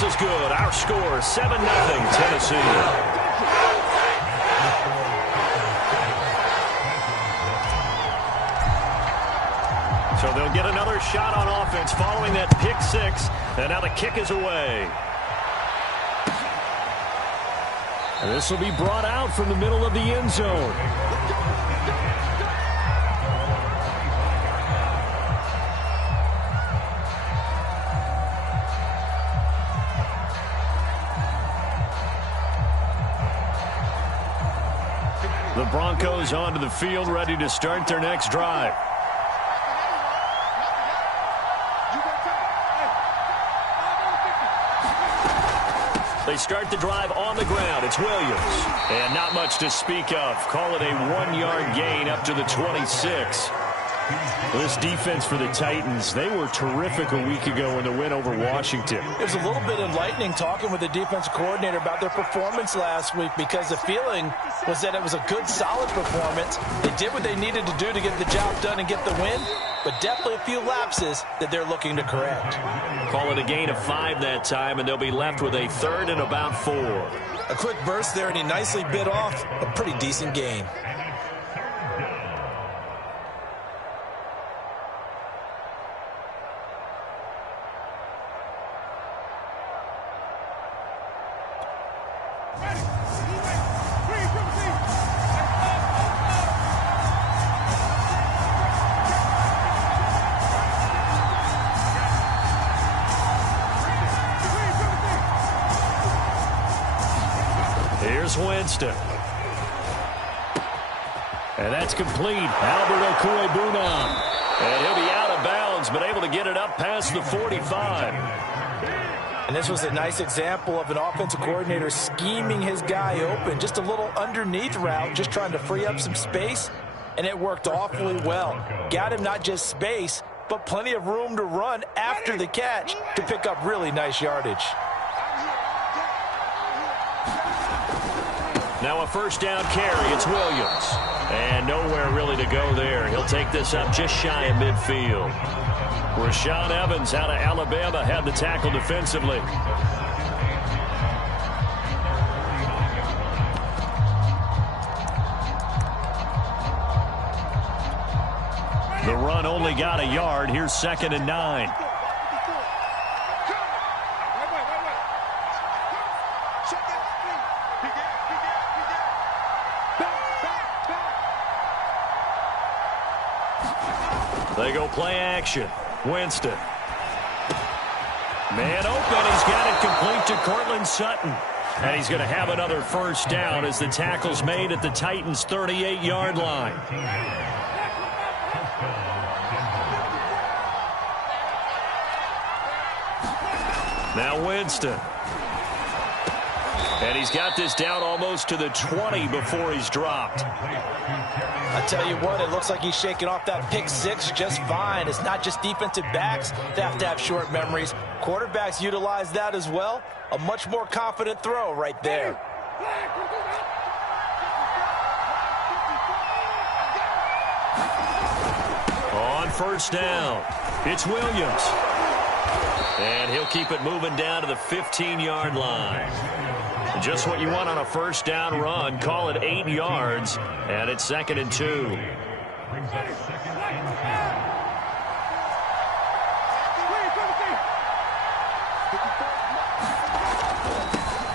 this is good. Our score, 7-0 Tennessee. So they'll get another shot on offense following that pick six. And now the kick is away. And this will be brought out from the middle of the end zone. The Broncos onto the field, ready to start their next drive. They start the drive on the ground. It's Williams. And not much to speak of. Call it a 1-yard gain up to the 26. This defense for the Titans, they were terrific a week ago in the win over Washington. It was a little bit enlightening talking with the defensive coordinator about their performance last week, because the feeling was that it was a good, solid performance. They did what they needed to do to get the job done and get the win, but definitely a few lapses that they're looking to correct. Call it a gain of 5 that time, and they'll be left with a 3rd and about 4. A quick burst there, and he nicely bit off a pretty decent gain. Here's Winston. And that's complete. Albert Okwuegbunam. And he'll be out of bounds, but able to get it up past the 45. And this was a nice example of an offensive coordinator scheming his guy open. Just a little underneath route, just trying to free up some space. And it worked awfully well. Got him not just space, but plenty of room to run after the catch to pick up really nice yardage. Now a first down carry. It's Williams. And nowhere really to go there. He'll take this up just shy of midfield. Rashaan Evans out of Alabama had the tackle defensively. The run only got a yard. Here's 2nd and 9. They go play action. Winston. Man open. He's got it complete to Courtland Sutton. And he's going to have another first down as the tackle's made at the Titans' 38-yard line. Now Winston. And he's got this down almost to the 20 before he's dropped. I tell you what, it looks like he's shaking off that pick six just fine. It's not just defensive backs that have to have short memories. Quarterbacks utilize that as well. A much more confident throw right there. On first down, it's Williams. And he'll keep it moving down to the 15-yard line. Just what you want on a first down run. Call it 8 yards, and it's 2nd and 2.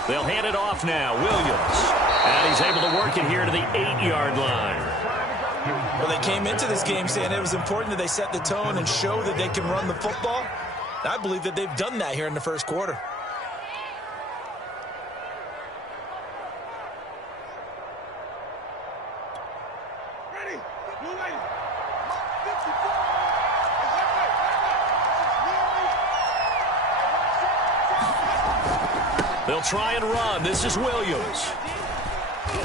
They'll hand it off now. Williams. And he's able to work it here to the 8-yard line. Well, they came into this game saying it was important that they set the tone and show that they can run the football. I believe that they've done that here in the first quarter. They'll try and run. This is Williams.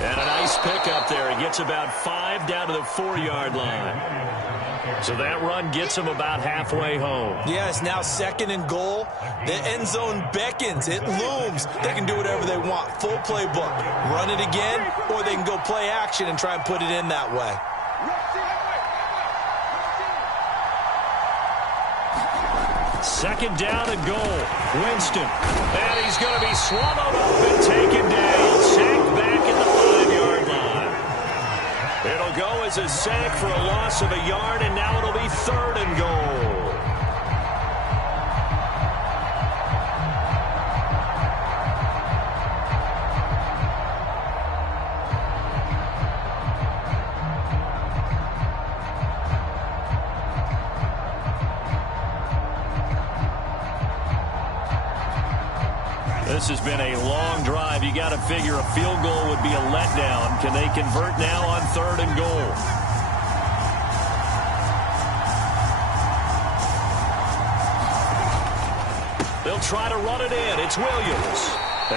And a nice pickup there. He gets about 5 down to the 4-yard line. So that run gets him about halfway home. Yeah, it's now 2nd and goal. The end zone beckons. It looms. They can do whatever they want. Full playbook. Run it again, or they can go play action and try and put it in that way. Second down and goal. Winston. And he's going to be swallowed up and taken down. Sacked back at the 5-yard line. It'll go as a sack for a loss of a yard, and now it'll be third and goal. This has been a long drive. You got to figure a field goal would be a letdown. Can they convert now on third and goal? They'll try to run it in. It's Williams.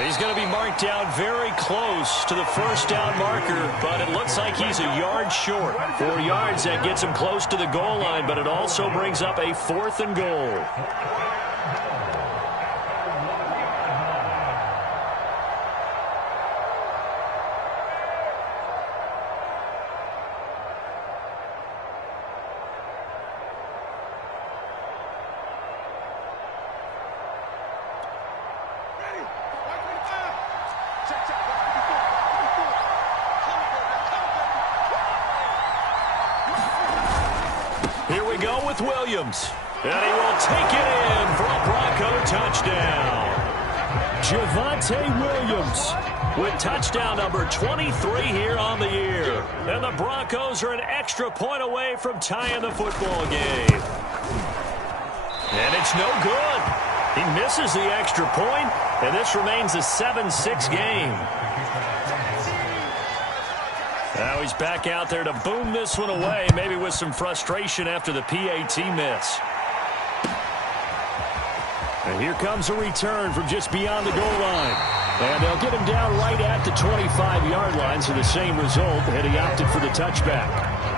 He's going to be marked down very close to the first down marker, but it looks like he's a yard short. 4 yards, that gets him close to the goal line, but it also brings up a fourth and goal. Here we go with Williams. And he will take it in for a Bronco touchdown. Javonte Williams with touchdown number 23 here on the year. And the Broncos are an extra point away from tying the football game. And it's no good. He misses the extra point, and this remains a 7-6 game. Now he's back out there to boom this one away, maybe with some frustration after the PAT miss. And here comes a return from just beyond the goal line. And they'll get him down right at the 25-yard line, so the same result, and he opted for the touchback.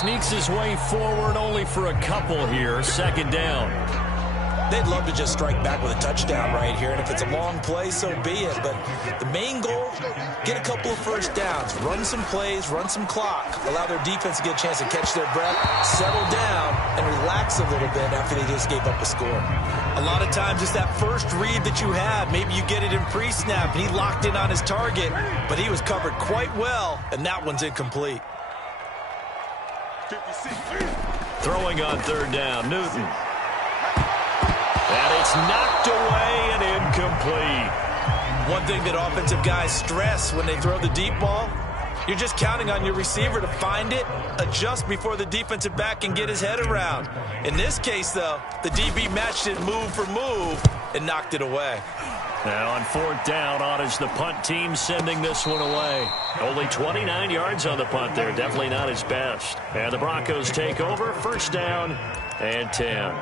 Sneaks his way forward only for a couple here. Second down. They'd love to just strike back with a touchdown right here, and if it's a long play, so be it. But the main goal, get a couple of first downs, run some plays, run some clock, allow their defense to get a chance to catch their breath, settle down, and relax a little bit after they just gave up a score. A lot of times it's that first read that you have. Maybe you get it in pre-snap, and he locked in on his target, but he was covered quite well, and that one's incomplete. Throwing on third down, Newton. And it's knocked away and incomplete. One thing that offensive guys stress when they throw the deep ball, you're just counting on your receiver to find it, adjust before the defensive back can get his head around. In this case, though, the DB matched it move for move and knocked it away. Now on fourth down, on is the punt team sending this one away. Only 29 yards on the punt there. Definitely not his best. And the Broncos take over. First down and 10.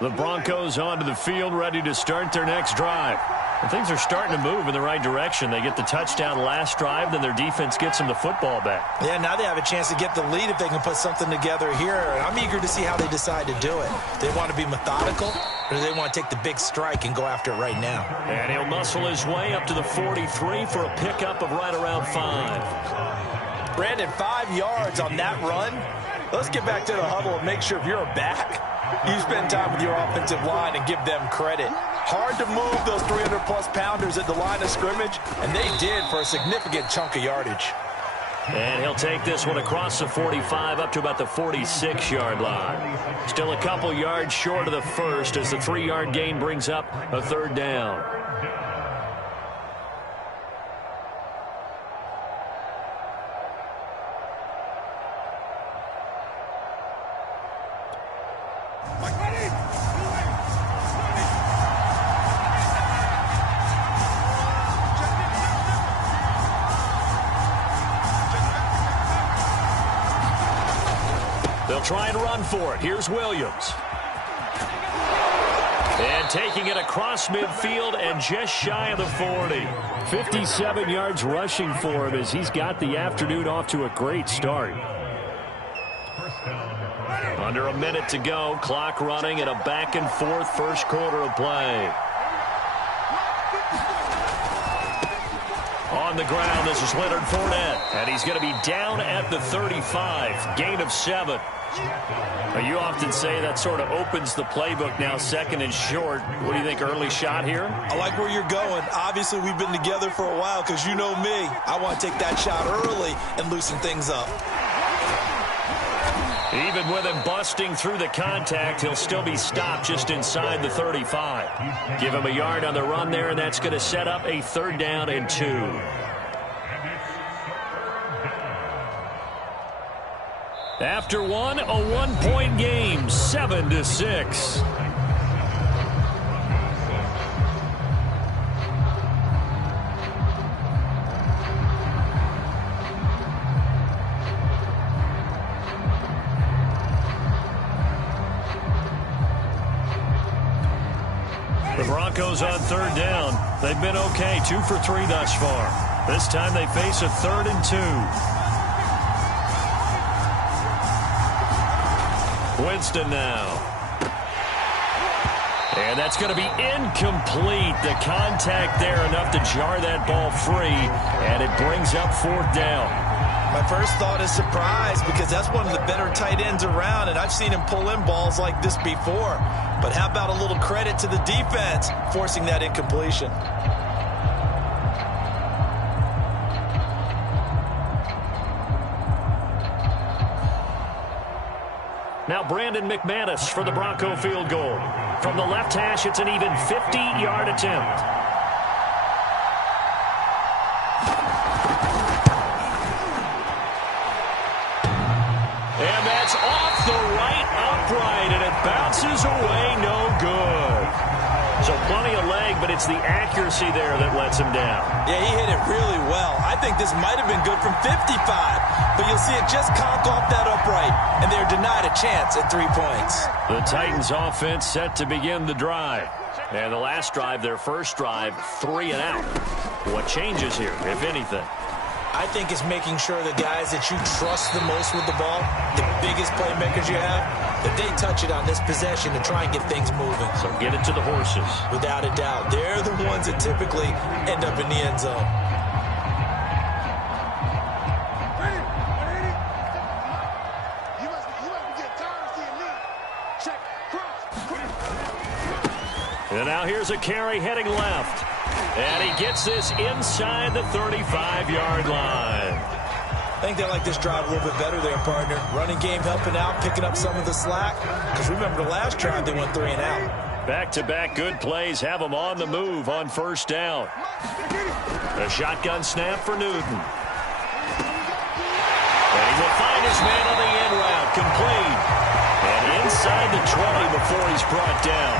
The Broncos onto the field, ready to start their next drive. And things are starting to move in the right direction. They get the touchdown last drive, then their defense gets them the football back. Yeah, now they have a chance to get the lead if they can put something together here. And I'm eager to see how they decide to do it. Do they want to be methodical, or do they want to take the big strike and go after it right now? And he'll muscle his way up to the 43 for a pickup of right around 5. Brandon, 5 yards on that run. Let's get back to the huddle and make sure if you're a back, you spend time with your offensive line and give them credit. Hard to move those 300-plus pounders at the line of scrimmage, and they did for a significant chunk of yardage. And he'll take this one across the 45 up to about the 46-yard line. Still a couple yards short of the first as the 3-yard gain brings up a third down. They'll try and run for it. Here's Williams. And taking it across midfield and just shy of the 40. 57 yards rushing for him as he's got the afternoon off to a great start. Under a minute to go. Clock running in a back-and-forth first quarter of play. On the ground, this is Leonard Fournette. And he's going to be down at the 35. Gain of 7. You often say that sort of opens the playbook now, second and short. What do you think, early shot here? I like where you're going. Obviously, we've been together for a while because you know me. I want to take that shot early and loosen things up. Even with him busting through the contact, he'll still be stopped just inside the 35. Give him a yard on the run there, and that's going to set up a 3rd down and 2. After one, a 1-point game, 7-6. The Broncos on 3rd down. They've been okay, 2 for 3 thus far. This time they face a 3rd and 2. Winston now. And that's going to be incomplete. The contact there enough to jar that ball free, and it brings up 4th down. My first thought is surprise because that's one of the better tight ends around, and I've seen him pull in balls like this before. But how about a little credit to the defense forcing that incompletion? Now Brandon McManus for the Bronco field goal. From the left hash, it's an even 50-yard attempt. And that's off the right upright, and it bounces away, no good. So plenty of leg, but it's the accuracy there that lets him down. Yeah, he hit it really well. I think this might have been good from 55, but you'll see it just conk off that upright, and they're denied a chance at 3 points. The Titans offense set to begin the drive. And the last drive, their first drive, 3 and out. What changes here, if anything? I think it's making sure the guys that you trust the most with the ball, the biggest playmakers you have, that they touch it on this possession to try and get things moving. So get it to the horses. Without a doubt. They're the ones that typically end up in the end zone. And now here's a carry heading left. And he gets this inside the 35-yard line. I think they like this drive a little bit better there, partner. Running game helping out, picking up some of the slack. Because remember the last drive, they went 3 and out. Back-to-back good plays have them on the move on 1st down. A shotgun snap for Newton. And he will find his man on the end route, complete. And inside the 20 before he's brought down.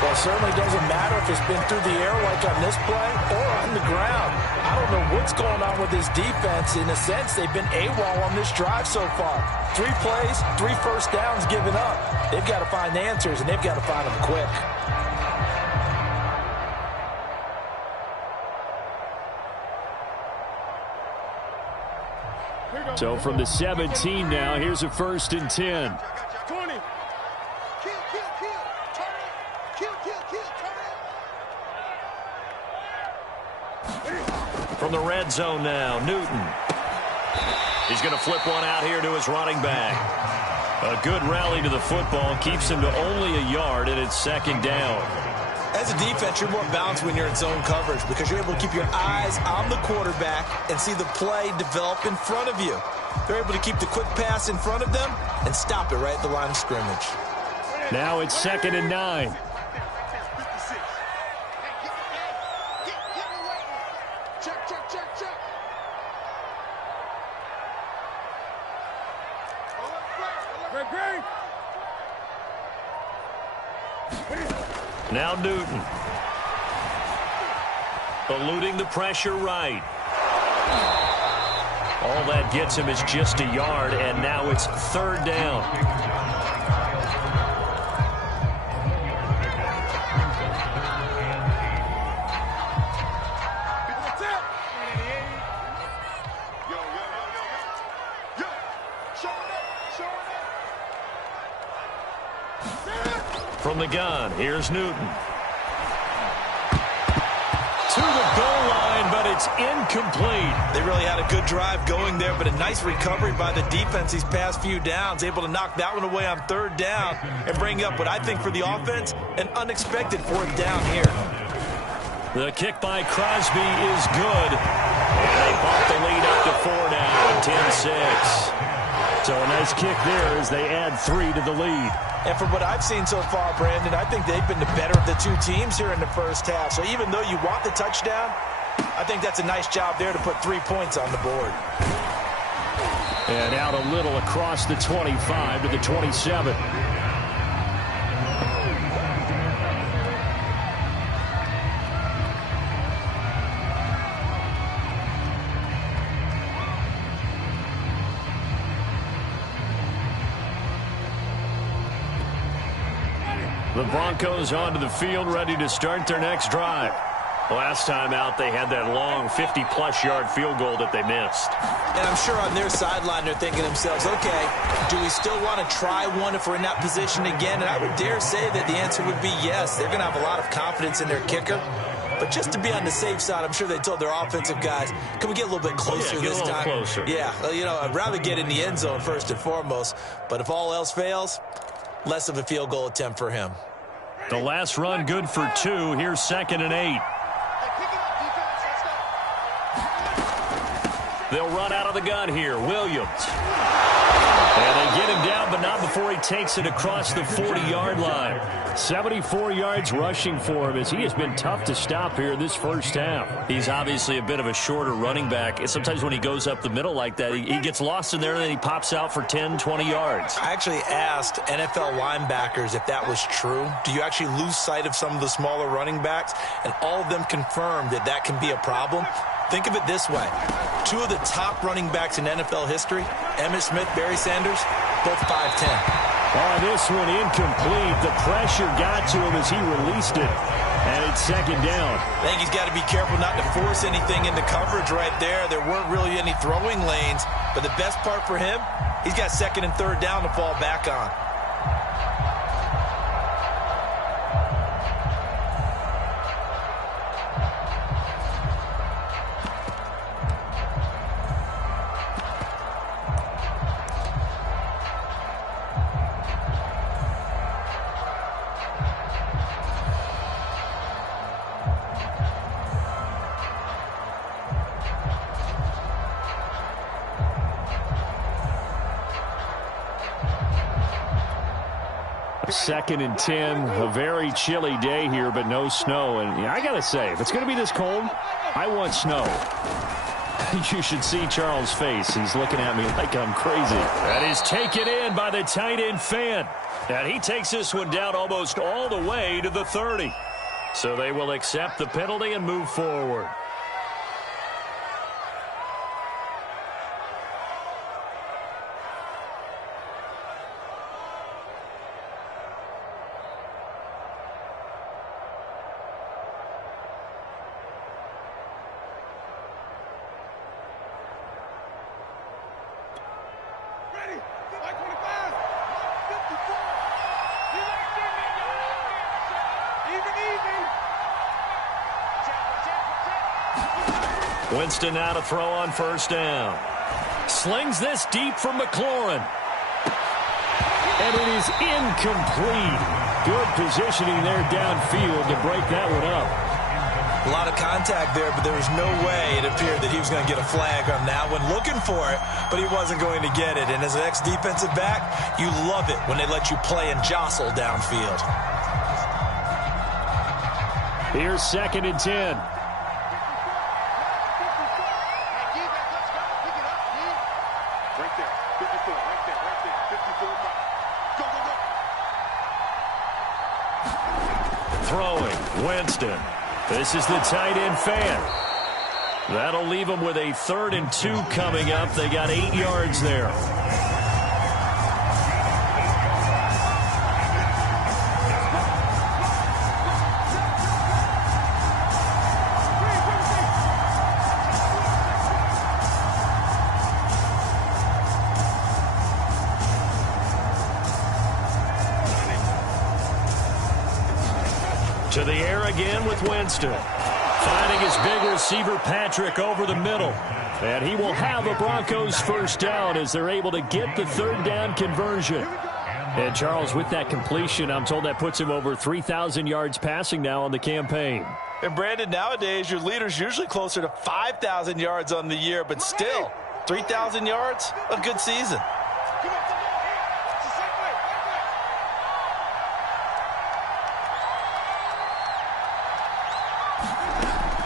Well, it certainly doesn't matter if it's been through the air like on this play or on the ground. I don't know what's going on with this defense. In a sense, they've been AWOL on this drive so far. 3 plays, 3 first downs given up. They've got to find answers, and they've got to find them quick. So from the 17 now, here's a 1st and 10. From the red zone now, Newton. He's going to flip one out here to his running back. A good rally to the football keeps him to only a yard, and it's 2nd down. As a defense, you're more balanced when you're in zone coverage because you're able to keep your eyes on the quarterback and see the play develop in front of you. They're able to keep the quick pass in front of them and stop it right at the line of scrimmage. Now it's 2nd and 9. Now Newton. Eluding the pressure right. All that gets him is just a yard, and now it's 3rd down. From the gun, here's Newton. To the goal line, but it's incomplete. They really had a good drive going there, but a nice recovery by the defense these past few downs, able to knock that one away on 3rd down and bring up what I think for the offense, an unexpected 4th down here. The kick by Crosby is good. And they bump the lead up to 4 now, 10-6. So a nice kick there as they add 3 to the lead. And from what I've seen so far, Brandon, I think they've been the better of the two teams here in the first half. So even though you want the touchdown, I think that's a nice job there to put 3 points on the board. And out a little across the 25 to the 27. The Broncos onto the field, ready to start their next drive. Last time out, they had that long 50-plus yard field goal that they missed. And I'm sure on their sideline, they're thinking to themselves, okay, do we still want to try one if we're in that position again? And I would dare say that the answer would be yes. They're going to have a lot of confidence in their kicker. But just to be on the safe side, I'm sure they told their offensive guys, can we get a little bit closer this time? Closer. Yeah, you know, I'd rather get in the end zone first and foremost. But if all else fails, less of a field goal attempt for him. The last run good for 2. Here's 2nd and 8. They'll run out of the gun here. Williams. And they get him down, but not before he takes it across the 40-yard line. 74 yards rushing for him as he has been tough to stop here this first half. He's obviously a bit of a shorter running back. And sometimes when he goes up the middle like that, he gets lost in there and then he pops out for 10, 20 yards. I actually asked NFL linebackers if that was true. Do you actually lose sight of some of the smaller running backs? And all of them confirmed that that can be a problem. Think of it this way. 2 of the top running backs in NFL history, Emmitt Smith, Barry Sanders, both 5'10". Oh, this one incomplete. The pressure got to him as he released it. And it's 2nd down. I think he's got to be careful not to force anything into coverage right there. There weren't really any throwing lanes. But the best part for him, he's got 2nd and 3rd down to fall back on. Second and 10, a very chilly day here, but no snow. And I got to say, if it's going to be this cold, I want snow. You should see Charles' face. He's looking at me like I'm crazy. That is taken in by the tight end Fan. And he takes this one down almost all the way to the 30. So they will accept the penalty and move forward. Winston now to throw on 1st down. Slings this deep from McLaurin. And it is incomplete. Good positioning there downfield to break that one up. A lot of contact there, but there was no way it appeared that he was going to get a flag on that one. Looking for it, but he wasn't going to get it. And as an ex-defensive back, you love it when they let you play and jostle downfield. Here's 2nd and 10. Throwing, Winston. This is the tight end Fan. That'll leave them with a 3rd and 2 coming up. They got 8 yards there. To the air again with Winston. Finding his big receiver, Patrick, over the middle. And he will have a Broncos first down as they're able to get the third down conversion. And, Charles, with that completion, I'm told that puts him over 3,000 yards passing now on the campaign. And, Brandon, nowadays your leader's usually closer to 5,000 yards on the year, but still, 3,000 yards, a good season.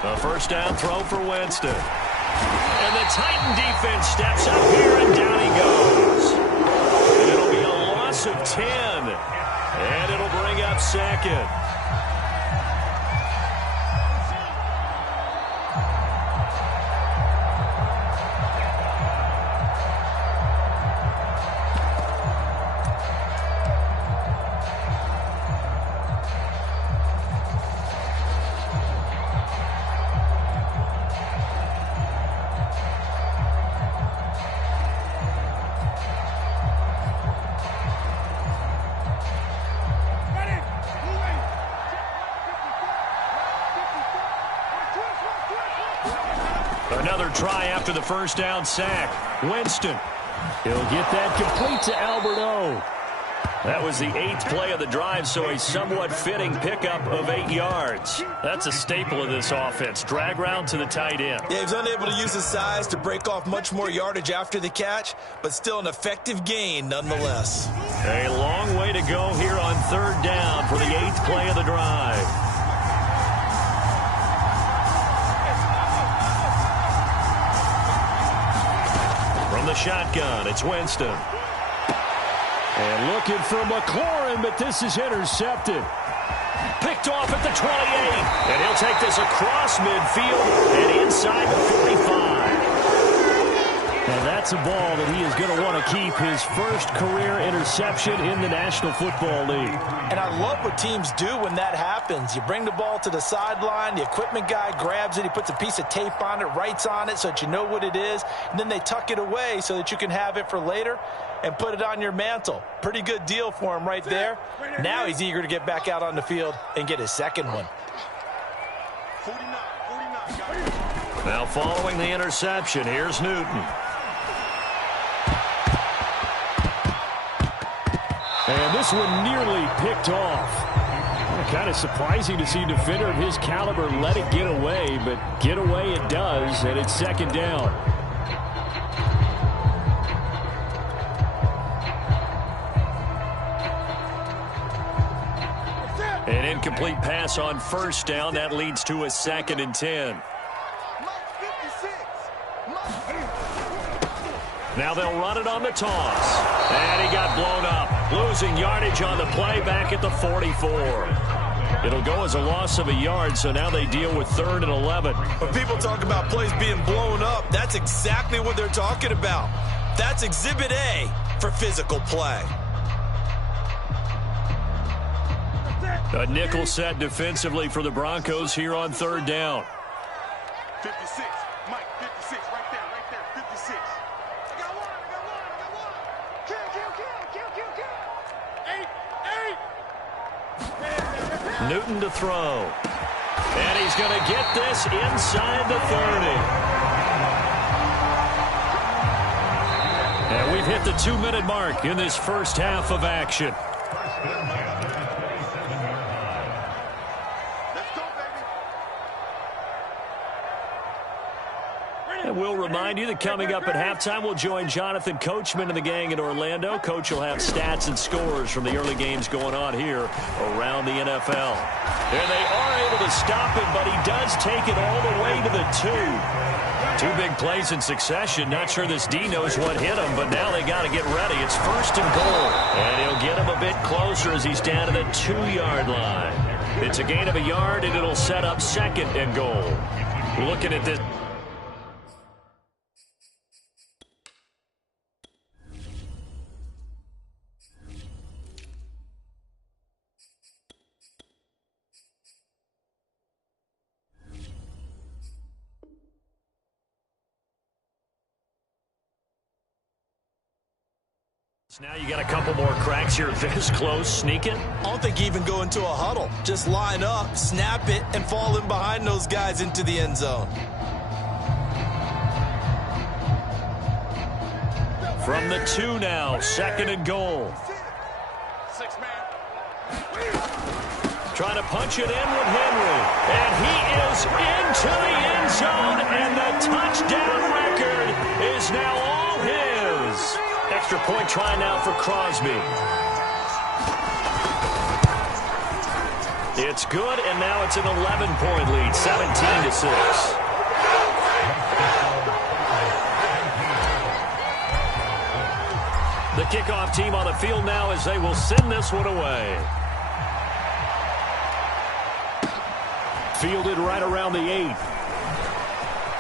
A first down throw for Winston. And the Titan defense steps up here, and down he goes. And it'll be a loss of 10. And it'll bring up second. Another try after the first down sack. Winston. He'll get that complete to Albert O. That was the 8th play of the drive, so a somewhat fitting pickup of 8 yards. That's a staple of this offense. Drag route to the tight end. Yeah, he was unable to use his size to break off much more yardage after the catch, but still an effective gain nonetheless. A long way to go here on third down for the 8th play of the drive. From the shotgun, it's Winston. And looking for McLaurin, but this is intercepted. Picked off at the 28. And he'll take this across midfield and inside the 45. And that's a ball that he is going to want to keep, his first career interception in the National Football League. And I love what teams do when that happens. You bring the ball to the sideline, the equipment guy grabs it, he puts a piece of tape on it, writes on it so that you know what it is, and then they tuck it away so that you can have it for later and put it on your mantle. Pretty good deal for him right there. Now he's eager to get back out on the field and get his second one. Now following the interception, here's Newton. And this one nearly picked off. Kind of surprising to see a defender of his caliber let it get away, but get away it does, and it's second down. An incomplete pass on first down. That leads to a 2nd and 10. Now they'll run it on the toss. And he got blown up. Losing yardage on the play back at the 44. It'll go as a loss of a yard, so now they deal with 3rd and 11. When people talk about plays being blown up, that's exactly what they're talking about. That's Exhibit A for physical play. A nickel set defensively for the Broncos here on third down. 56, Mike, 56, right there, 56. I got one. Kill. 8. Newton to throw. And he's going to get this inside the 30. And we've hit the 2-minute mark in this first half of action. And we'll remind you that coming up at halftime, we'll join Jonathan Coachman and the gang in Orlando. Coach will have stats and scores from the early games going on here around the NFL. And they are able to stop him, but he does take it all the way to the 2. 2 big plays in succession. Not sure this D knows what hit him, but now they got to get ready. It's 1st and goal. And he'll get him a bit closer as he's down to the 2-yard line. It's a gain of a yard, and it'll set up 2nd and goal. Looking at this. Now you got a couple more cracks here. This close, sneak it. I don't think even go into a huddle. Just line up, snap it, and fall in behind those guys into the end zone. From the 2 now, 2nd and goal. 6 man. Trying to punch it in with Henry. And he is into the end zone, and the touchdown record is now all his. Extra point try now for Crosby. It's good, and now it's an 11-point lead, 17-6. The kickoff team on the field now as they will send this one away. Fielded right around the 8.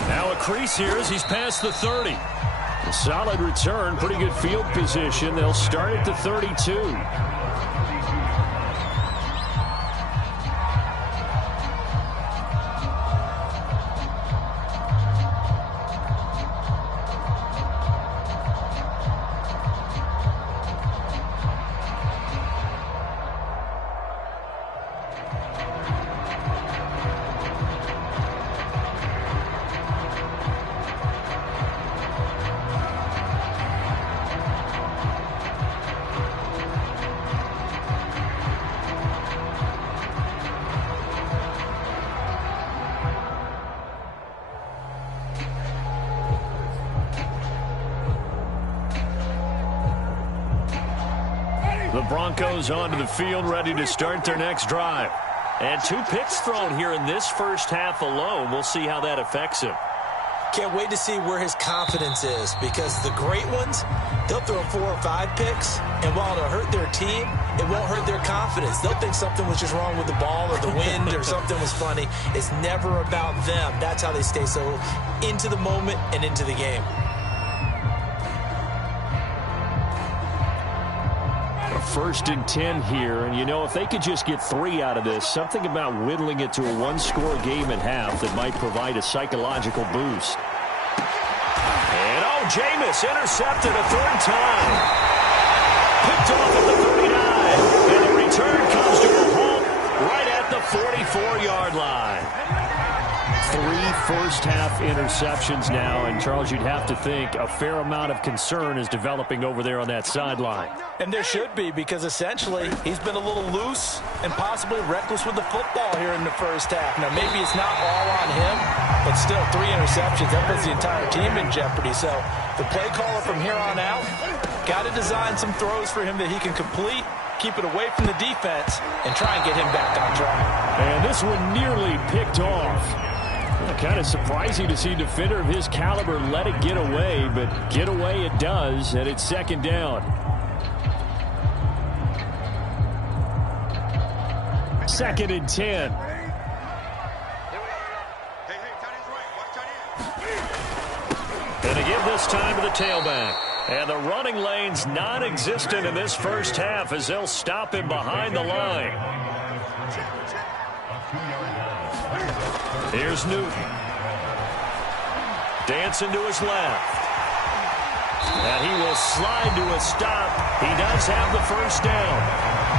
Now a crease here as he's past the 30. A solid return, pretty good field position. They'll start at the 32. The Broncos onto the field, ready to start their next drive. And 2 picks thrown here in this first half alone. We'll see how that affects him. Can't wait to see where his confidence is, because the great ones, they'll throw 4 or 5 picks, and while it'll hurt their team, it won't hurt their confidence. They'll think something was just wrong with the ball or the wind or something was funny. It's never about them. That's how they stay so into the moment and into the game. First and 10 here, and you know, if they could just get 3 out of this, something about whittling it to a 1-score game at half that might provide a psychological boost. And Jameis intercepted a 3rd time. Picked off at the 39, and the return comes to a halt right at the 44-yard line. 3 first-half interceptions now, and Charles, you'd have to think a fair amount of concern is developing over there on that sideline. And there should be, because essentially he's been a little loose and possibly reckless with the football here in the first half. Now, maybe it's not all on him, but still 3 interceptions. That puts the entire team in jeopardy. So the play caller from here on out got to design some throws for him that he can complete, keep it away from the defense, and try and get him back on track. And this one nearly picked off. Kind of surprising to see a defender of his caliber let it get away, but get away it does, and it's 2nd down. 2nd and 10. And to give this time to the tailback. And the running lane's non-existent in this first half as they'll stop him behind the line. Here's Newton. Dancing to his left. And he will slide to a stop. He does have the first down.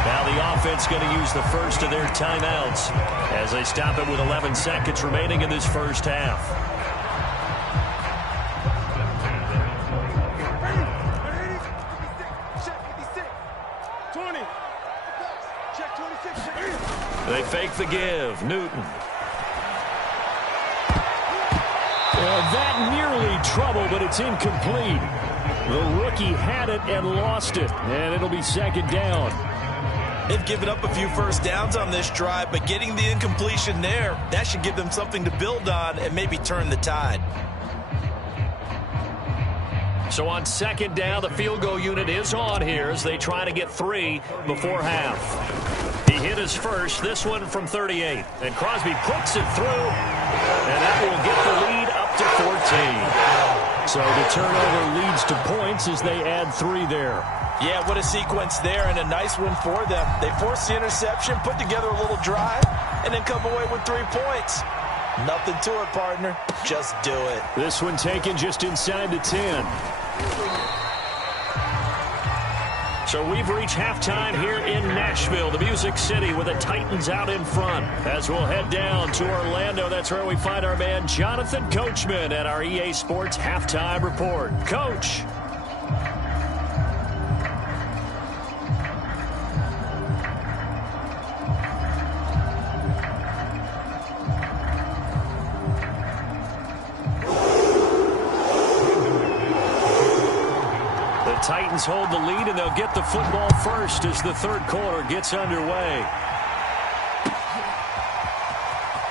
Now the offense going to use the first of their timeouts as they stop it with 11 seconds remaining in this first half. They fake the give. Newton. That nearly trouble, but it's incomplete. The rookie had it and lost it, and it'll be 2nd down. They've given up a few first downs on this drive, but getting the incompletion there, that should give them something to build on and maybe turn the tide. So on 2nd down, the field goal unit is on here as they try to get 3 before half. He hit his first, this one from 38. And Crosby puts it through, and that will get the lead up to 14. So the turnover leads to points as they add 3 there. Yeah, what a sequence there, and a nice one for them. They forced the interception, put together a little drive, and then come away with 3 points. Nothing to it, partner. Just do it. This one taken just inside the 10. So we've reached halftime here in Nashville, the Music City, with the Titans out in front. As we'll head down to Orlando, that's where we find our man Jonathan Coachman at our EA Sports Halftime Report. Coach. Titans hold the lead, and they'll get the football first as the third quarter gets underway.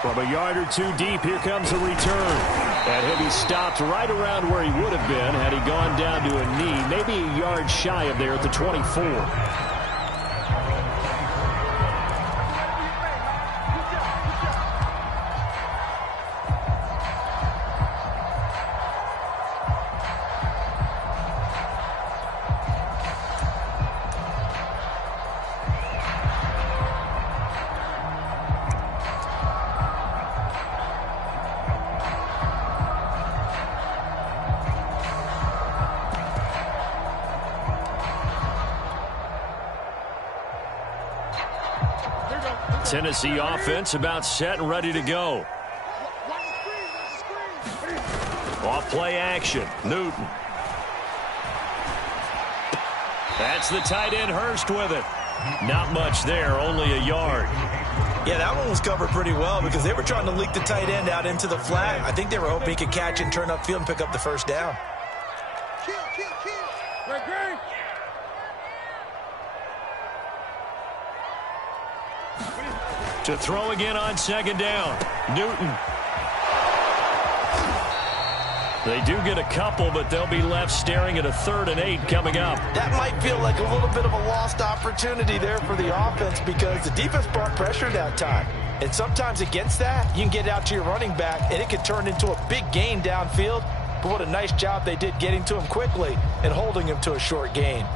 From a yard or two deep, here comes a return. And he'll be stopped right around where he would have been had he gone down to a knee, maybe a yard shy of there at the 24. Tennessee offense about set and ready to go. Off play action. Newton. That's the tight end Hurst with it. Not much there, only a yard. Yeah, that one was covered pretty well because they were trying to leak the tight end out into the flat. I think they were hoping he could catch it and turn upfield and pick up the first down. To throw again on second down. Newton. They do get a couple, but they'll be left staring at a 3rd and 8 coming up. That might feel like a little bit of a lost opportunity there for the offense because the defense brought pressure that time. And sometimes against that, you can get out to your running back, and it could turn into a big gain downfield. But what a nice job they did getting to him quickly and holding him to a short gain.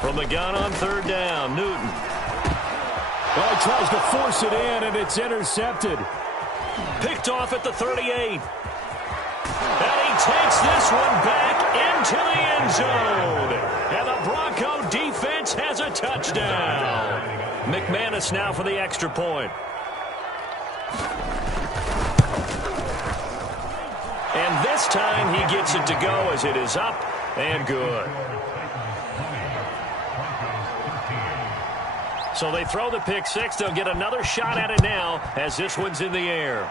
From the gun on 3rd down, Newton. Well, he tries to force it in, and it's intercepted. Picked off at the 38. And he takes this one back into the end zone. And the Bronco defense has a touchdown. McManus now for the extra point. And this time he gets it to go as it is up and good. So they throw the pick six. They'll get another shot at it now as this one's in the air.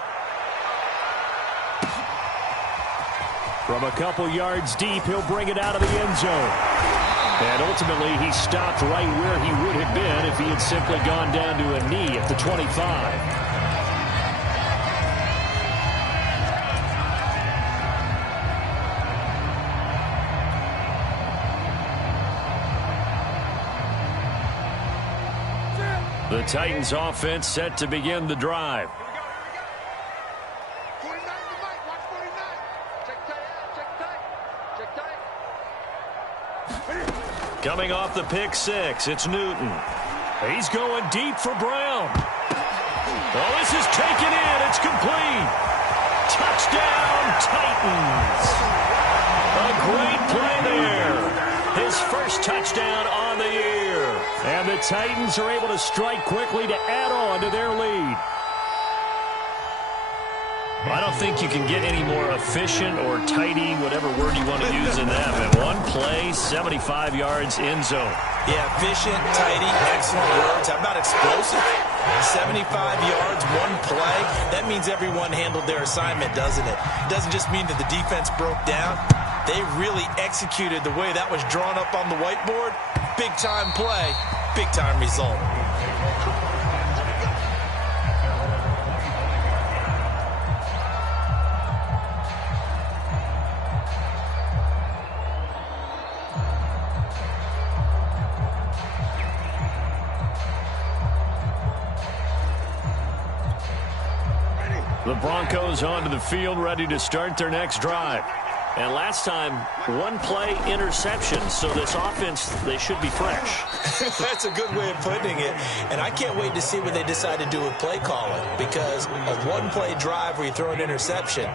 From a couple yards deep, he'll bring it out of the end zone. And ultimately, he stopped right where he would have been if he had simply gone down to a knee at the 25. The Titans offense set to begin the drive. Coming off the pick six, it's Newton. He's going deep for Brown. Oh, this is taken in. It's complete. Touchdown, Titans. A great play there. His first touchdown on the year. And the Titans are able to strike quickly to add on to their lead. I don't think you can get any more efficient or tidy, whatever word you want to use in that. But one play, 75 yards in zone. Yeah, efficient, tidy, excellent words. How about explosive? 75 yards, one play. That means everyone handled their assignment, doesn't it? It doesn't just mean that the defense broke down. They really executed the way that was drawn up on the whiteboard. Big-time play, big-time result. The Broncos onto the field, ready to start their next drive. And last time, one play interception. So this offense, they should be fresh. That's a good way of putting it. And I can't wait to see what they decide to do with play calling, because a one-play drive where you throw an interception,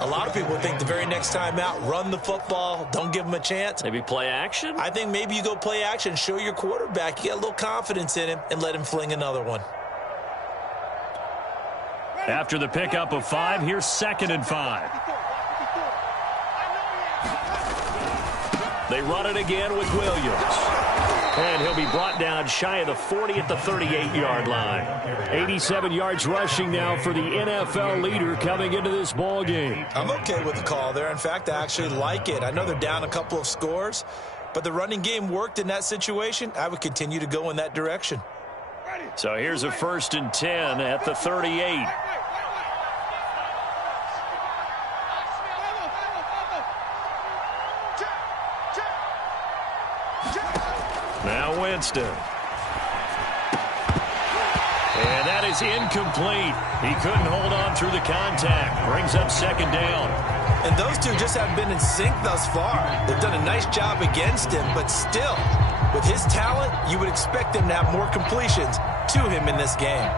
a lot of people think the very next time out, run the football, don't give them a chance. Maybe play action? I think maybe you go play action, show your quarterback, you get a little confidence in him, and let him fling another one. After the pickup of 5, here's 2nd and 5. They run it again with Williams. And he'll be brought down shy of the 40 at the 38-yard line. 87 yards rushing now for the NFL leader coming into this ball game. I'm okay with the call there. In fact, I actually like it. I know they're down a couple of scores, but the running game worked in that situation. I would continue to go in that direction. So here's a 1st and 10 at the 38. Now Winston. And that is incomplete. He couldn't hold on through the contact. Brings up 2nd down. And those two just haven't been in sync thus far. They've done a nice job against him, but still, with his talent, you would expect him to have more completions to him in this game.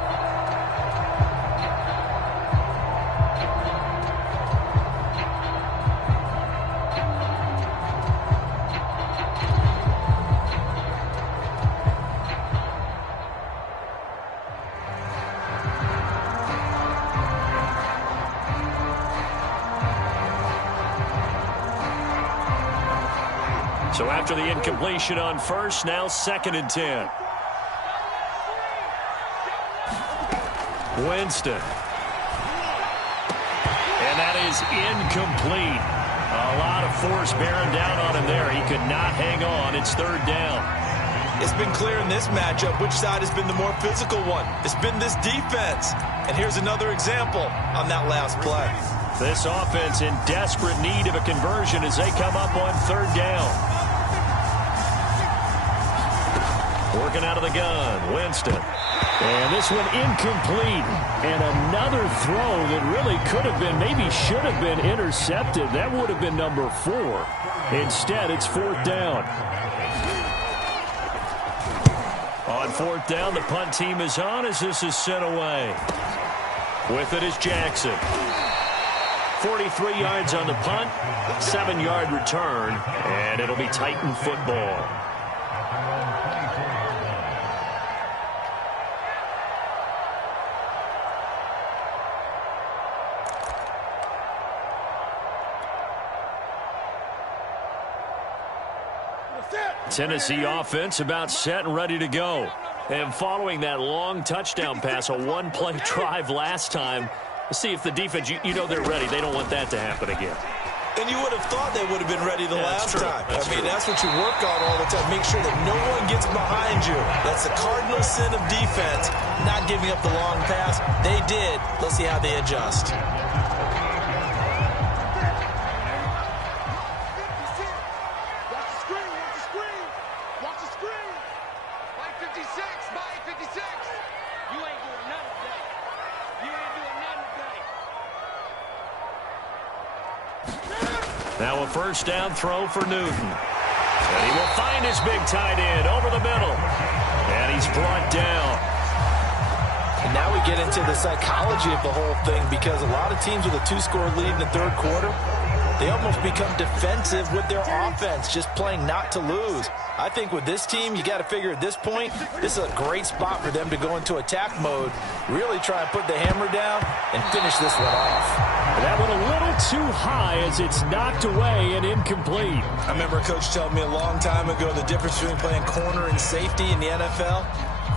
So after the incompletion on 1st, now 2nd and 10. Winston. And that is incomplete. A lot of force bearing down on him there. He could not hang on. It's 3rd down. It's been clear in this matchup which side has been the more physical one. It's been this defense. And here's another example on that last play. This offense in desperate need of a conversion as they come up on 3rd down. Working out of the gun, Winston. And this one incomplete. And another throw that really could have been, maybe should have been intercepted. That would have been number 4. Instead, it's 4th down. On 4th down, the punt team is on as this is sent away. With it is Jackson. 43 yards on the punt, 7-yard return, and it'll be Titan football. Tennessee offense about set and ready to go. And following that long touchdown pass, a one-play drive last time, let's see if the defense, you know they're ready. They don't want that to happen again. And you would have thought they would have been ready the last time. That's what you work on all the time. Make sure that no one gets behind you. That's the cardinal sin of defense, not giving up the long pass. They did. Let's see how they adjust. Now a 1st down throw for Newton. And he will find his big tight end over the middle. And he's brought down. And now we get into the psychology of the whole thing, because a lot of teams with a 2-score lead in the 3rd quarter, they almost become defensive with their offense, just playing not to lose. I think with this team, you got to figure at this point, this is a great spot for them to go into attack mode, really try and put the hammer down and finish this one off. That one a little too high as it's knocked away and incomplete. I remember a coach telling me a long time ago the difference between playing corner and safety in the NFL.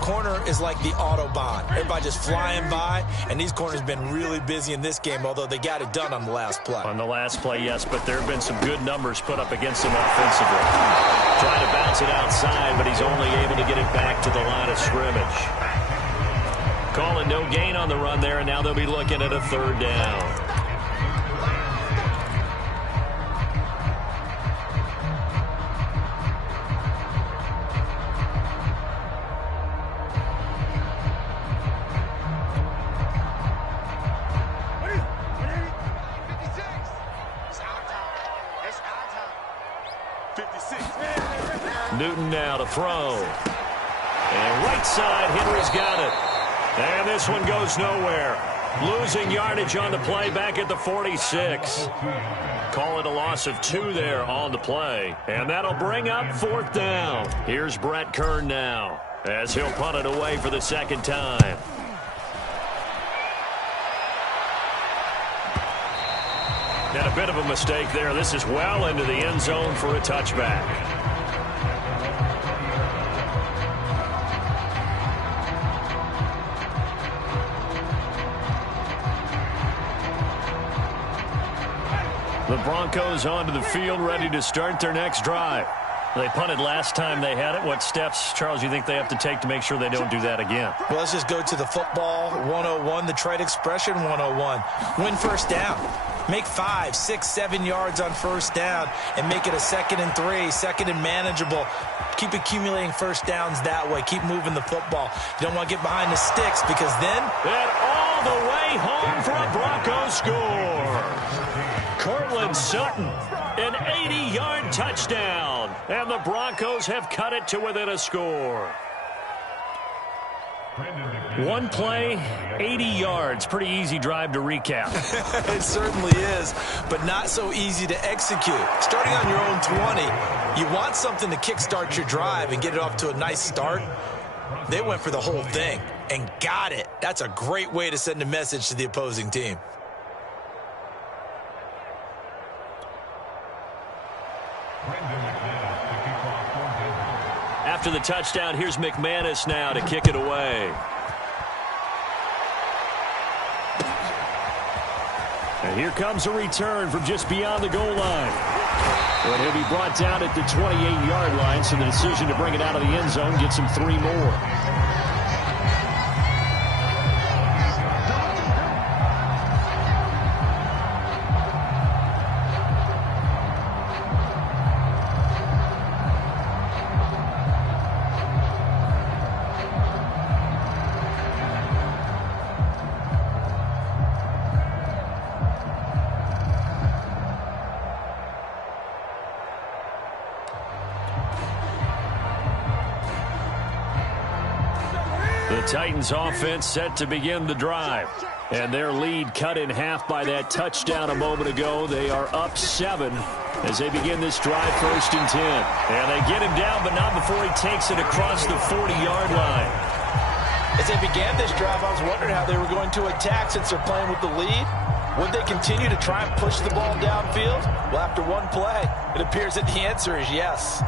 Corner is like the Autobahn. Everybody just flying by, and these corners have been really busy in this game, although they got it done on the last play. On the last play, yes, but there have been some good numbers put up against him offensively. Trying to bounce it outside, but he's only able to get it back to the line of scrimmage. Calling no gain on the run there, and now they'll be looking at a 3rd down. Newton now to throw. And right side, Henry's got it. And this one goes nowhere. Losing yardage on the play back at the 46. Call it a loss of 2 there on the play. And that'll bring up 4th down. Here's Brett Kern now as he'll punt it away for the 2nd time. And a bit of a mistake there. This is well into the end zone for a touchback. The Broncos onto the field, ready to start their next drive. They punted last time they had it. What steps, Charles, you think they have to take to make sure they don't do that again? Well, let's just go to the football 101, the trade expression 101. Win first down. Make 5, 6, 7 yards on first down and make it a 2nd and 3, 2nd and manageable. Keep accumulating first downs that way. Keep moving the football. You don't want to get behind the sticks because then... And all the way home for a Broncos score. Cortland Sutton, an 80-yard touchdown. And the Broncos have cut it to within a score. One play, 80 yards. Pretty easy drive to recap. It certainly is, but not so easy to execute. Starting on your own 20, you want something to kickstart your drive and get it off to a nice start. They went for the whole thing and got it. That's a great way to send a message to the opposing team. After the touchdown, here's McManus now to kick it away. And here comes a return from just beyond the goal line. But he'll be brought down at the 28-yard line, so the decision to bring it out of the end zone gets him 3 more. The Titans offense set to begin the drive. And their lead cut in half by that touchdown a moment ago. They are up 7 as they begin this drive 1st and 10. And they get him down, but not before he takes it across the 40-yard line. As they began this drive, I was wondering how they were going to attack since they're playing with the lead. Would they continue to try and push the ball downfield? Well, after one play, it appears that the answer is yes.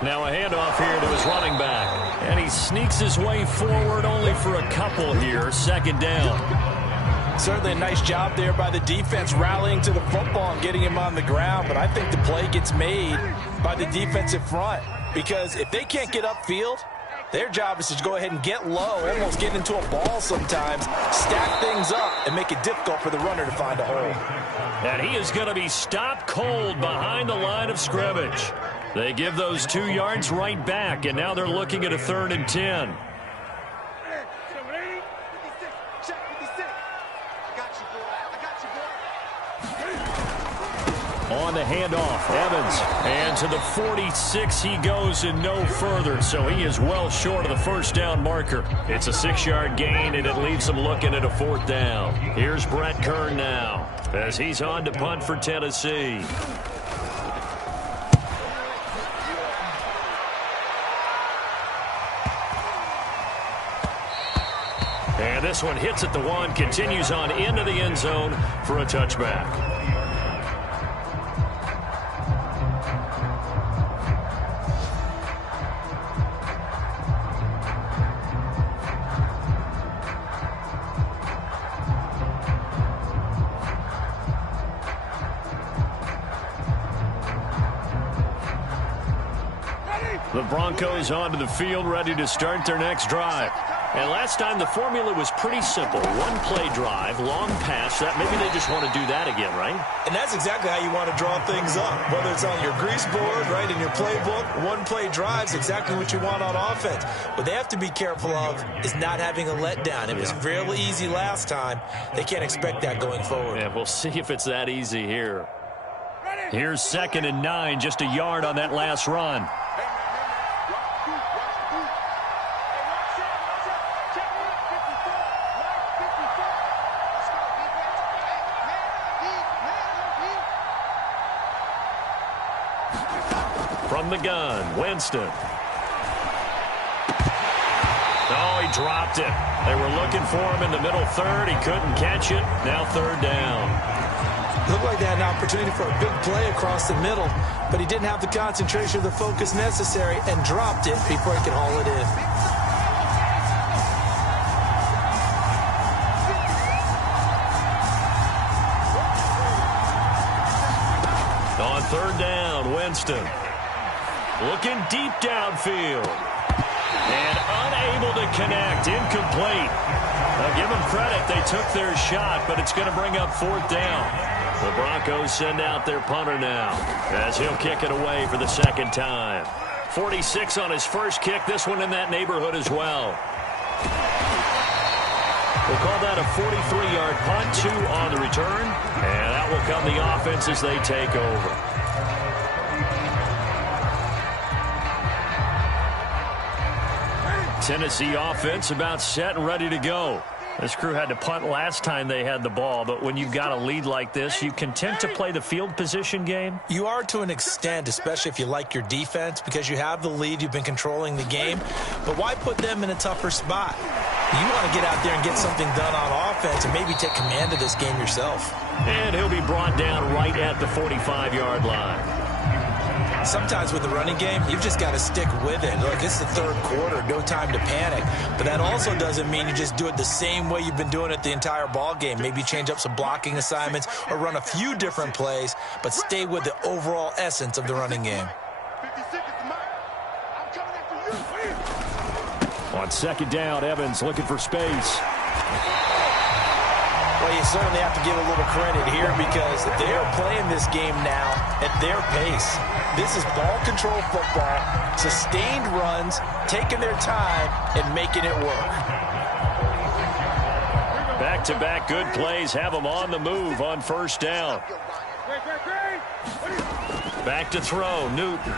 Now a handoff here to his running back. And he sneaks his way forward only for a couple here. 2nd down. Certainly a nice job there by the defense rallying to the football and getting him on the ground. But I think the play gets made by the defensive front. Because if they can't get upfield, their job is to go ahead and get low, almost get into a ball sometimes, stack things up, and make it difficult for the runner to find a hole. And he is going to be stopped cold behind the line of scrimmage. They give those 2 yards right back, and now they're looking at a 3rd and 10. On the handoff, Evans. And to the 46 he goes and no further, so he is well short of the 1st down marker. It's a 6-yard gain, and it leaves him looking at a 4th down. Here's Brett Kern now as he's on to punt for Tennessee. And this one hits at the 1, continues on into the end zone for a touchback. The Broncos onto the field, ready to start their next drive. And last time the formula was pretty simple. One play drive, long pass. That maybe they just want to do that again, right? And that's exactly how you want to draw things up. Whether it's on your grease board, right, in your playbook, one play drive is exactly what you want on offense. What they have to be careful of is not having a letdown. It was fairly easy last time. They can't expect that going forward. Yeah, we'll see if it's that easy here. Here's 2nd and 9, just a yard on that last run. From the gun, Winston. Oh, he dropped it. They were looking for him in the middle third. He couldn't catch it. Now 3rd down. Looked like they had an opportunity for a big play across the middle, but he didn't have the concentration or the focus necessary and dropped it before he could haul it in. On 3rd down, Winston. Looking deep downfield. And unable to connect. Incomplete. Now give them credit. They took their shot, but it's going to bring up 4th down. The Broncos send out their punter now as he'll kick it away for the 2nd time. 46 on his first kick. This one in that neighborhood as well. We'll call that a 43-yard punt, 2 on the return. And that will come the offense as they take over. Tennessee offense about set and ready to go. This crew had to punt last time they had the ball, but when you've got a lead like this, you content to play the field position game? You are to an extent, especially if you like your defense, because you have the lead, you've been controlling the game. But why put them in a tougher spot? You want to get out there and get something done on offense and maybe take command of this game yourself. And he'll be brought down right at the 45-yard line. Sometimes with the running game, you've just got to stick with it. Look, it's the 3rd quarter, no time to panic. But that also doesn't mean you just do it the same way you've been doing it the entire ball game. Maybe change up some blocking assignments or run a few different plays, but stay with the overall essence of the running game. On 2nd down, Evans looking for space. Well, you certainly have to give a little credit here because they are playing this game now at their pace. This is ball control football, sustained runs, taking their time, and making it work. Back-to-back good plays have them on the move on 1st down. Back to throw, Newton.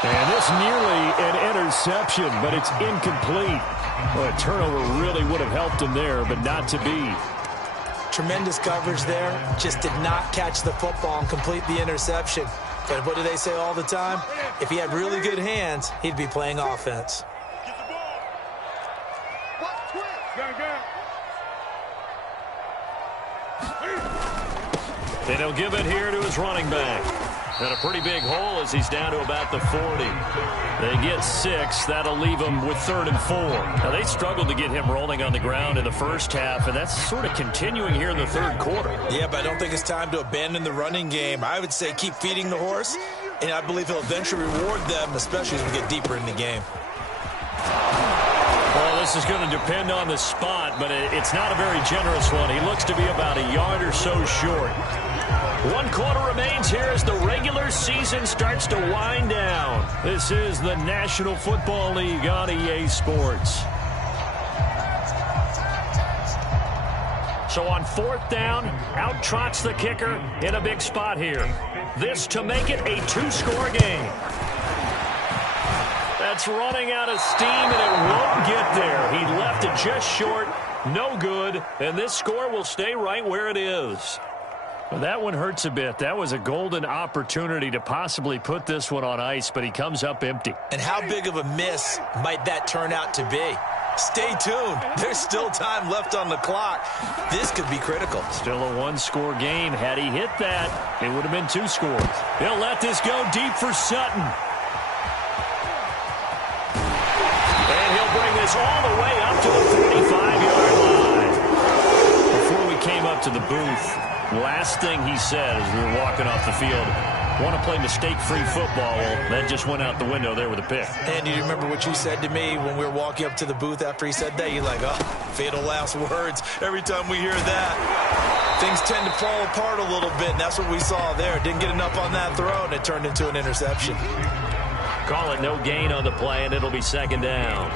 And this nearly an interception, but it's incomplete. Well, a turnover really would have helped him there, but not to be. Tremendous coverage there. Just did not catch the football and complete the interception. But what do they say all the time? If he had really good hands, he'd be playing offense. And he'll give it here to his running back. And a pretty big hole as he's down to about the 40. They get 6. That'll leave him with 3rd and 4. Now, they struggled to get him rolling on the ground in the first half, and that's sort of continuing here in the 3rd quarter. Yeah, but I don't think it's time to abandon the running game. I would say keep feeding the horse, and I believe he'll eventually reward them, especially as we get deeper in the game. Well, this is going to depend on the spot, but it's not a very generous one. He looks to be about a yard or so short. 1 quarter remains here as the regular season starts to wind down. This is the National Football League on EA Sports. So on 4th down, out trots the kicker in a big spot here. This to make it a 2-score game. That's running out of steam, and it won't get there. He left it just short, no good, and this score will stay right where it is. Well, that one hurts a bit. That was a golden opportunity to possibly put this one on ice, but he comes up empty. And how big of a miss might that turn out to be? Stay tuned. There's still time left on the clock. This could be critical. Still a 1-score game. Had he hit that, it would have been 2 scores. He'll let this go deep for Sutton. And he'll bring this all the way up to the 45-yard line. Before we came up to the booth, last thing he said as we were walking off the field, Want to play mistake-free football. Well, that just went out the window there with a pick. And you remember what you said to me when we were walking up to the booth after he said that? You're like, oh, fatal last words. Every time we hear that, things tend to fall apart a little bit, and that's what we saw there. Didn't get enough on that throw, and it turned into an interception. Call it no gain on the play, and it'll be second down.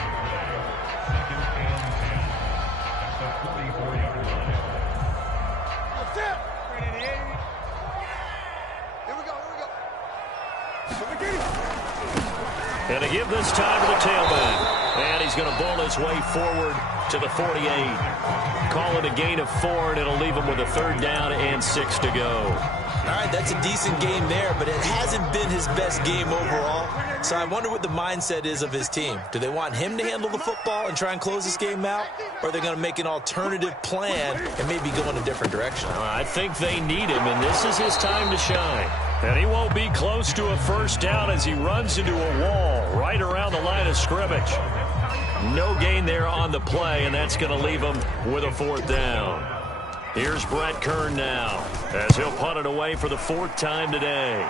And to give this time to the tailback. And he's going to ball his way forward to the 48. Call it a gain of 4, and it'll leave him with a 3rd down and 6 to go. All right, that's a decent game there, but it hasn't been his best game overall. So I wonder what the mindset is of his team. Do they want him to handle the football and try and close this game out? Or are they going to make an alternative plan and maybe go in a different direction? I think they need him, and this is his time to shine. And he won't be close to a 1st down as he runs into a wall right around the line of scrimmage. No gain there on the play, and that's going to leave him with a 4th down. Here's Brett Kern now as he'll punt it away for the 4th time today.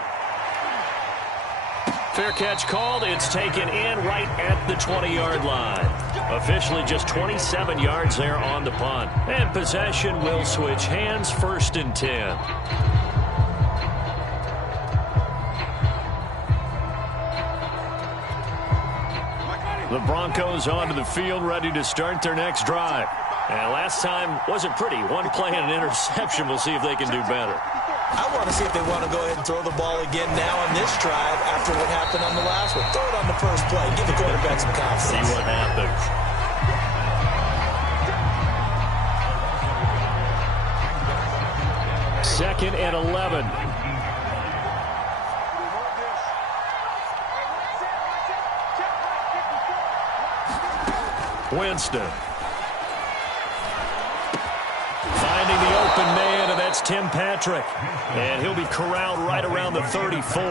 Fair catch called. It's taken in right at the 20-yard line. Officially just 27 yards there on the punt. And possession will switch hands, 1st and 10. The Broncos onto the field, ready to start their next drive. And last time wasn't pretty. 1 play and an interception. We'll see if they can do better. I want to see if they want to go ahead and throw the ball again now on this drive after what happened on the last one. Throw it on the first play. Give the quarterback some confidence. See what happens. Second and 11. Winston. Finding the open man, and that's Tim Patrick. And he'll be corralled right around the 34.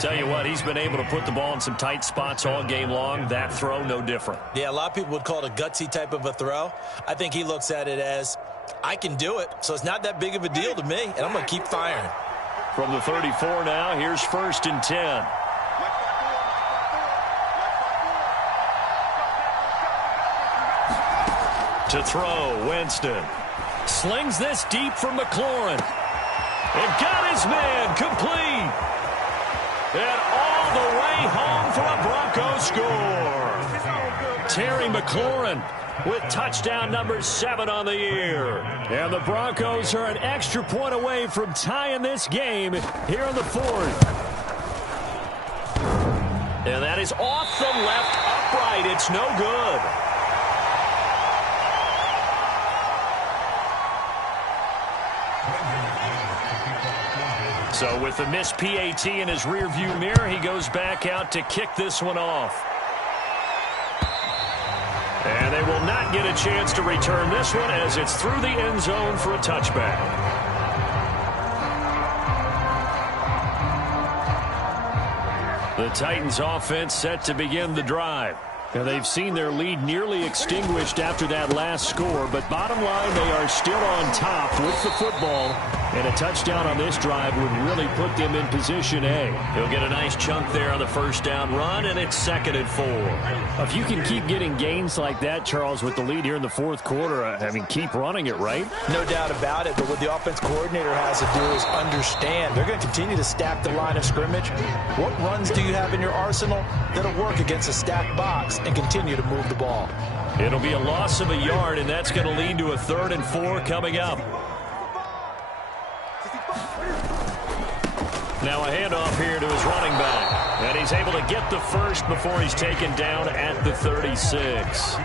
Tell you what, he's been able to put the ball in some tight spots all game long. That throw, no different. Yeah, a lot of people would call it a gutsy type of a throw. I think he looks at it as, I can do it, so it's not that big of a deal to me, and I'm going to keep firing. From the 34 now, here's 1st and 10. To throw, Winston. Slings this deep from McLaurin. And got his man complete. And all the way home for a Broncos score. Terry McLaurin with touchdown number 7 on the year. And the Broncos are an extra point away from tying this game here in the 4th. And that is off the left upright. It's no good. So with the missed PAT in his rearview mirror, he goes back out to kick this one off. And they will not get a chance to return this one as it's through the end zone for a touchback. The Titans offense set to begin the drive. Now, they've seen their lead nearly extinguished after that last score, but bottom line, they are still on top with the football, and a touchdown on this drive would really put them in position A. He'll get a nice chunk there on the 1st down run, and it's 2nd and 4. If you can keep getting gains like that, Charles, with the lead here in the 4th quarter, I mean, keep running it, right? No doubt about it, but what the offense coordinator has to do is understand they're going to continue to stack the line of scrimmage. What runs do you have in your arsenal that'll work against a stacked box and continue to move the ball? It'll be a loss of a yard, and that's going to lead to a 3rd and 4 coming up. Now a handoff here to his running back. And he's able to get the first before he's taken down at the 36.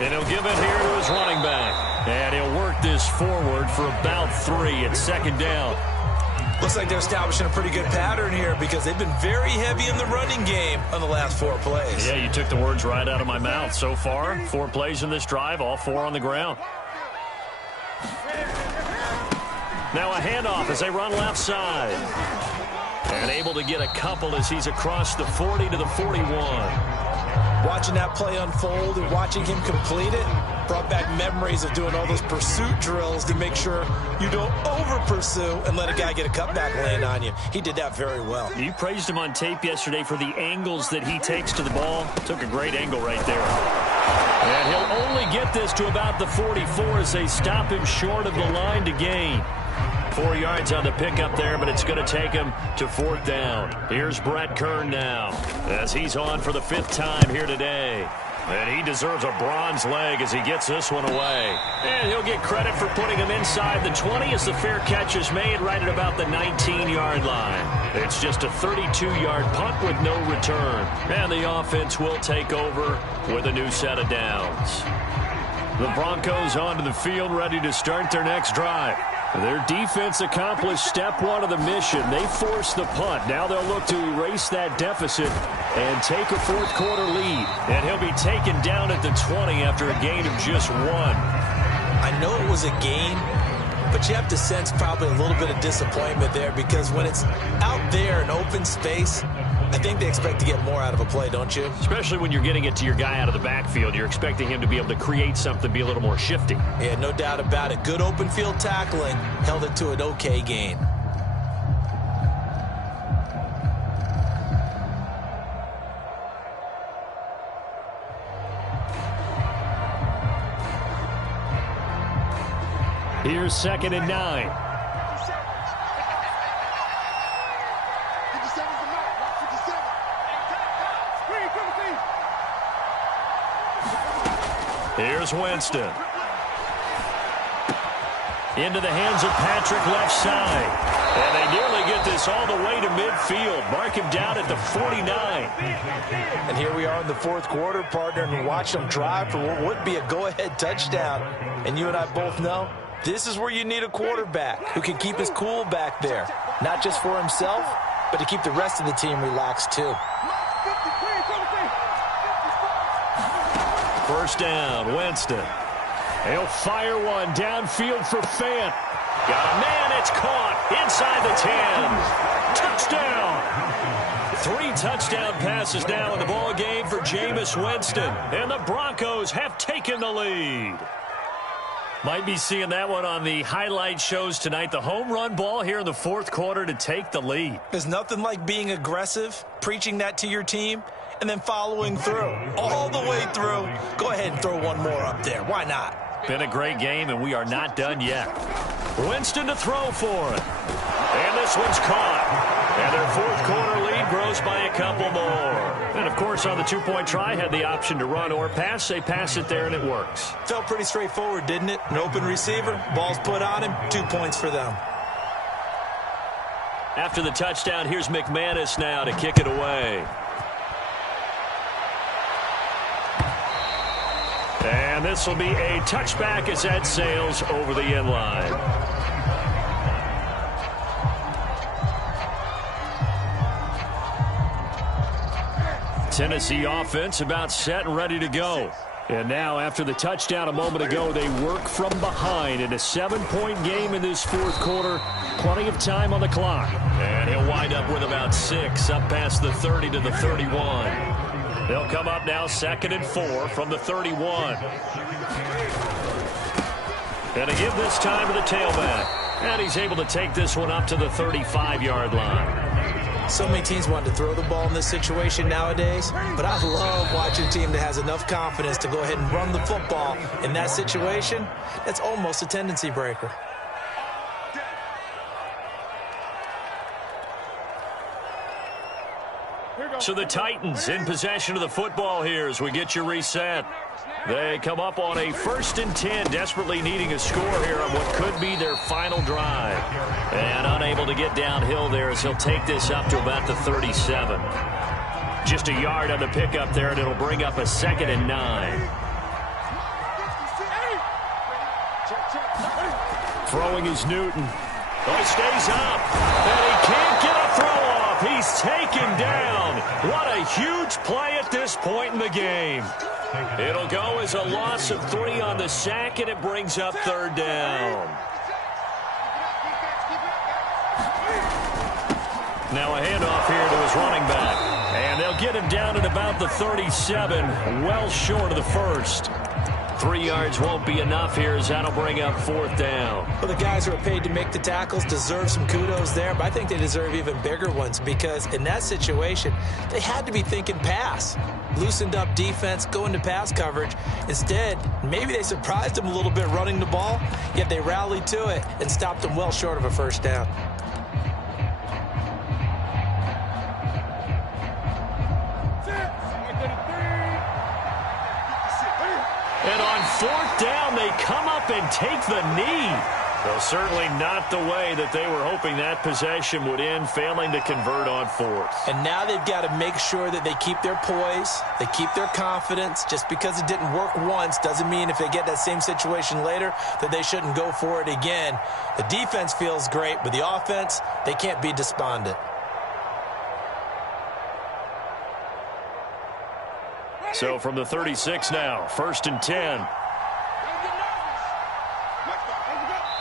And he'll give it here to his running back. And he'll work this forward for about 3 at 2nd down. Looks like they're establishing a pretty good pattern here because they've been very heavy in the running game on the last 4 plays. Yeah, you took the words right out of my mouth. So far, 4 plays in this drive, all 4 on the ground. Now a handoff as they run left side. And able to get a couple as he's across the 40 to the 41. Watching that play unfold and watching him complete it brought back memories of doing all those pursuit drills to make sure you don't over-pursue and let a guy get a cutback land on you. He did that very well. You praised him on tape yesterday for the angles that he takes to the ball. Took a great angle right there. And he'll only get this to about the 44 as they stop him short of the line to gain. 4 yards on the pickup there, but it's going to take him to 4th down. Here's Brett Kern now as he's on for the 5th time here today. And he deserves a bronze leg as he gets this one away. And he'll get credit for putting him inside the 20 as the fair catch is made right at about the 19-yard line. It's just a 32-yard punt with no return. And the offense will take over with a new set of downs. The Broncos onto the field ready to start their next drive. Their defense accomplished step one of the mission. They forced the punt. Now they'll look to erase that deficit and take a fourth-quarter lead. And he'll be taken down at the 20 after a gain of just 1. I know it was a gain, but you have to sense probably a little bit of disappointment there because when it's out there in open space, I think they expect to get more out of a play, don't you? Especially when you're getting it to your guy out of the backfield. You're expecting him to be able to create something, be a little more shifty. Yeah, no doubt about it. Good open field tackling held it to an okay gain. Here's 2nd and 9. Here's Winston. Into the hands of Patrick left side. And they nearly get this all the way to midfield. Mark him down at the 49. And here we are in the 4th quarter, partner, and watch them drive for what would be a go-ahead touchdown. And you and I both know this is where you need a quarterback who can keep his cool back there. Not just for himself, but to keep the rest of the team relaxed too. 1st down, Winston. He'll fire one downfield for Fant. Got a man, it's caught inside the 10. Touchdown! 3 touchdown passes now in the ball game for Jameis Winston. And the Broncos have taken the lead. Might be seeing that one on the highlight shows tonight. The home run ball here in the 4th quarter to take the lead. There's nothing like being aggressive, preaching that to your team, and then following through, all the way through. Go ahead and throw one more up there. Why not? Been a great game, and we are not done yet. Winston to throw for it. And this one's caught. And their 4th quarter lead grows by a couple more. And, of course, on the 2-point try, had the option to run or pass. They pass it there, and it works. Felt pretty straightforward, didn't it? An open receiver, ball's put on him, 2 points for them. After the touchdown, here's McManus now to kick it away. And this will be a touchback as that sails over the end line. Tennessee offense about set and ready to go. And now after the touchdown a moment ago, they work from behind in a 7-point game in this 4th quarter. Plenty of time on the clock. And he'll wind up with about 6 up past the 30 to the 31. They'll come up now 2nd and 4 from the 31. And to give this time to the tailback. And he's able to take this one up to the 35-yard line. So many teams want to throw the ball in this situation nowadays, but I love watching a team that has enough confidence to go ahead and run the football. In that situation, that's almost a tendency breaker. So the Titans in possession of the football here as we get you reset. They come up on a 1st and 10, desperately needing a score here on what could be their final drive. And unable to get downhill there as he'll take this up to about the 37. Just a yard on the pickup there, and it'll bring up a 2nd and 9. Throwing is Newton. Oh, he stays up, and he can't get a throw off. He's taken down. What a huge play at this point in the game. It'll go as a loss of 3 on the sack, and it brings up 3rd down. Now a handoff here to his running back. And they'll They'll get him down at about the 37, well short of the first. 3 yards won't be enough here as that'll bring up 4th down. Well, the guys who are paid to make the tackles deserve some kudos there, but I think they deserve even bigger ones because in that situation, they had to be thinking pass. Loosened up defense, going to pass coverage. Instead, maybe they surprised them a little bit running the ball, yet they rallied to it and stopped them well short of a first down. And on 4th down, they come up and take the knee. Though certainly not the way that they were hoping that possession would end, failing to convert on 4th. And now they've got to make sure that they keep their poise, they keep their confidence. Just because it didn't work once doesn't mean if they get that same situation later that they shouldn't go for it again. The defense feels great, but the offense, they can't be despondent. So from the 36 now, 1st and 10.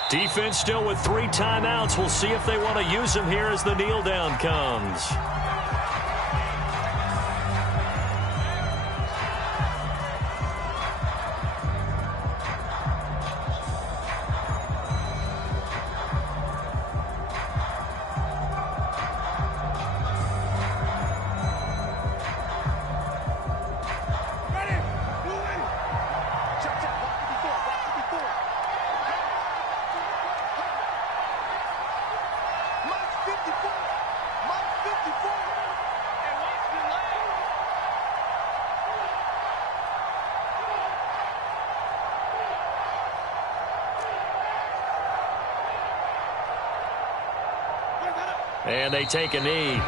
Defense still with 3 timeouts. We'll see if they want to use them here as the kneel down comes. And they take a knee.